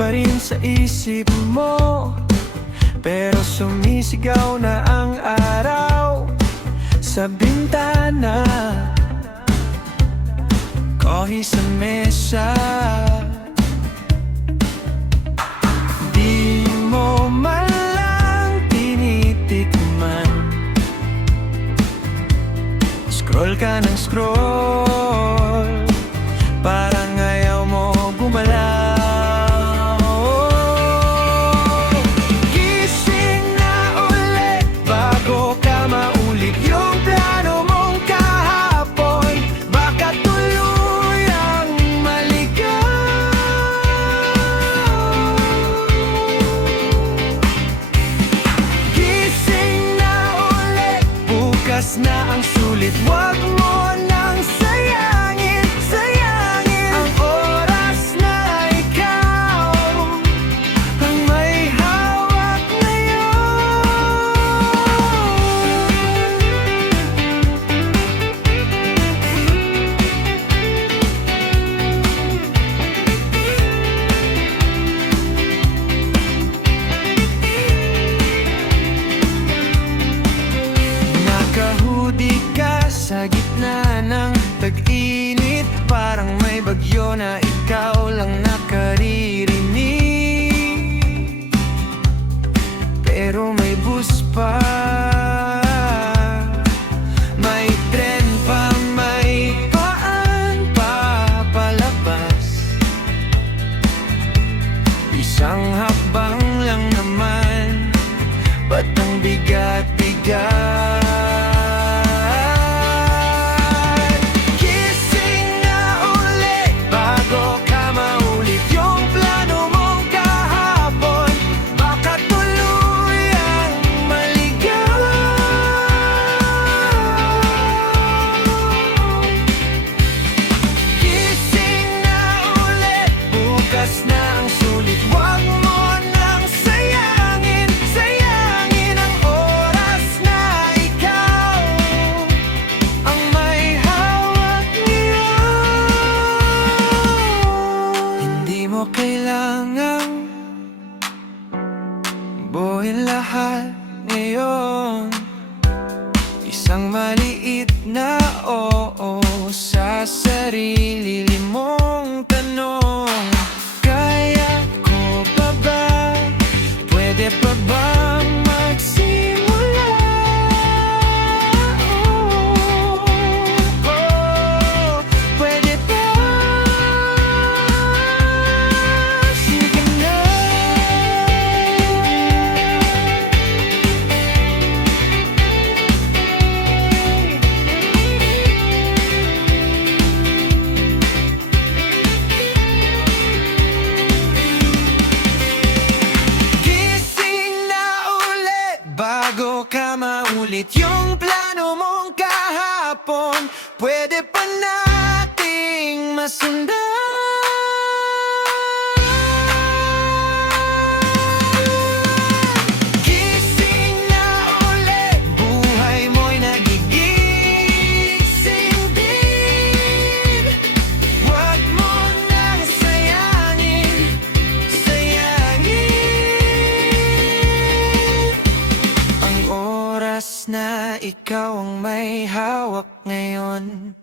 pa rin sa isip mo, pero sumisigaw na ang araw sa bintana. Kohi sa mesa, di mo man lang tinitikman. Scroll ka ng scroll, parang ayaw mo gumalaw. Gising na ulit bago ka maulit yung plano mong kahapon. Baka tuluyang maligaw. Gising na ulit, bukas na ang sulit. Wag mo nang sayangin, sayangin ang oras na ikaw ang may hawak ngayon. Nakahudi ka sa gitna ng tag-init, parang may bagyo na ikaw lang nakaririnig. Pero may bus pa, may tren pa, may paan pa palabas. Isang hakbang lang naman, ba't ang bigat-bigat? Bukas na ang sulit, wag mo nang sayangin, sayangin ang oras na ikaw ang may hawak ngayon. Hindi mo kailangang buuin lahat ngayon. Isang maliit na oo sa sarili mong tanong. Pwede pa bang magsimula? Pwede pa? Sige na. Bago ka maulit yung plano mong kahapon, pwede pa nating masundan. Gising na ulit, buhay mo'y nagigising din. Wag mo nang sayangin, sayangin oras na ikaw ang may hawak ngayon.